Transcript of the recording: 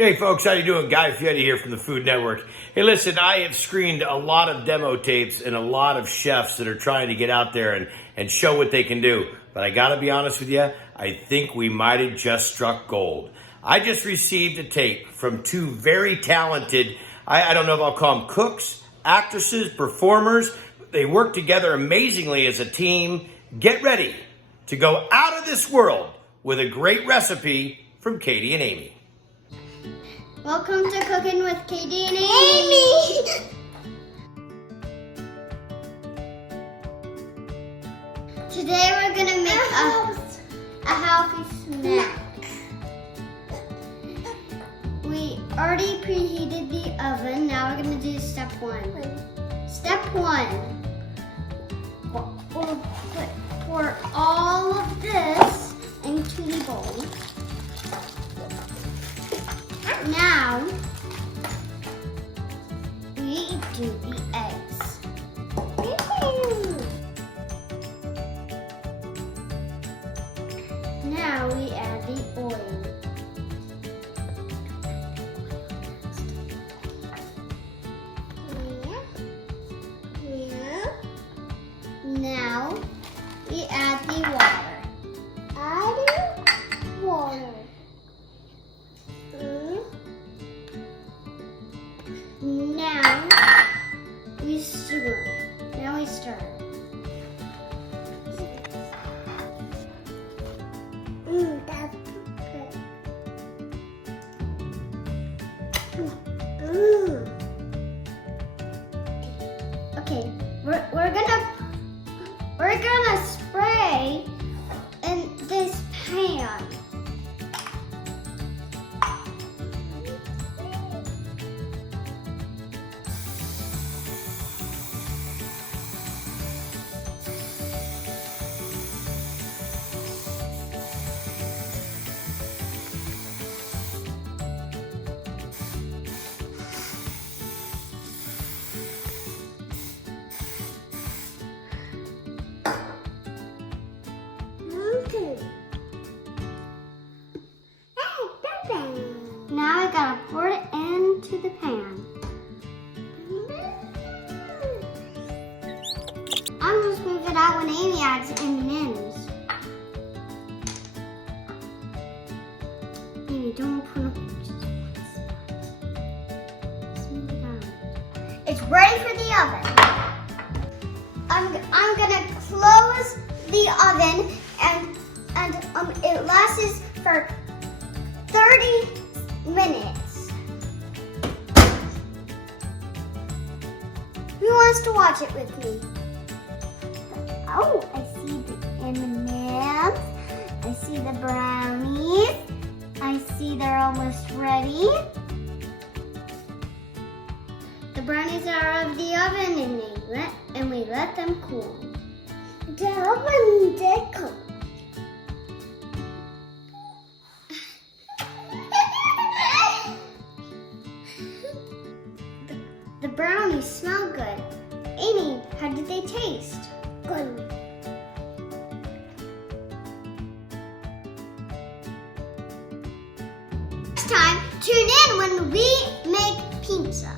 Hey folks, how you doing? Guy Fieri here from the Food Network. Hey listen, I have screened a lot of demo tapes and a lot of chefs that are trying to get out there and show what they can do. But I gotta be honest with you, I think we might have just struck gold. I just received a tape from two very talented, I don't know if I'll call them cooks, actresses, performers. They work together amazingly as a team. Get ready to go out of this world with a great recipe from Katie and Amy. Welcome to Cooking with Katie and Amy. Today we're gonna make a healthy snack. We already preheated the oven. Now we're gonna do step one. Step one. We'll pour all of this into the bowl. Now, we do the eggs. Now we add the oil. Now we add the water. Now we stir. That's good. Okay, we're gonna spray in this pan. Now I gotta pour it into the pan. I'm just move it out when Amy adds M&Ms. Amy, don't put up just one spot. Just move it out. It's ready for the oven. I'm gonna close the oven and it lasts for 30 minutes. Who wants to watch it with me? Oh, I see the M&Ms. I see the brownies. I see they're almost ready. The brownies are out of the oven and we let them cool. The oven did cool. The brownies smell good. Amy, how did they taste? Good. Next time, tune in when we make pizza.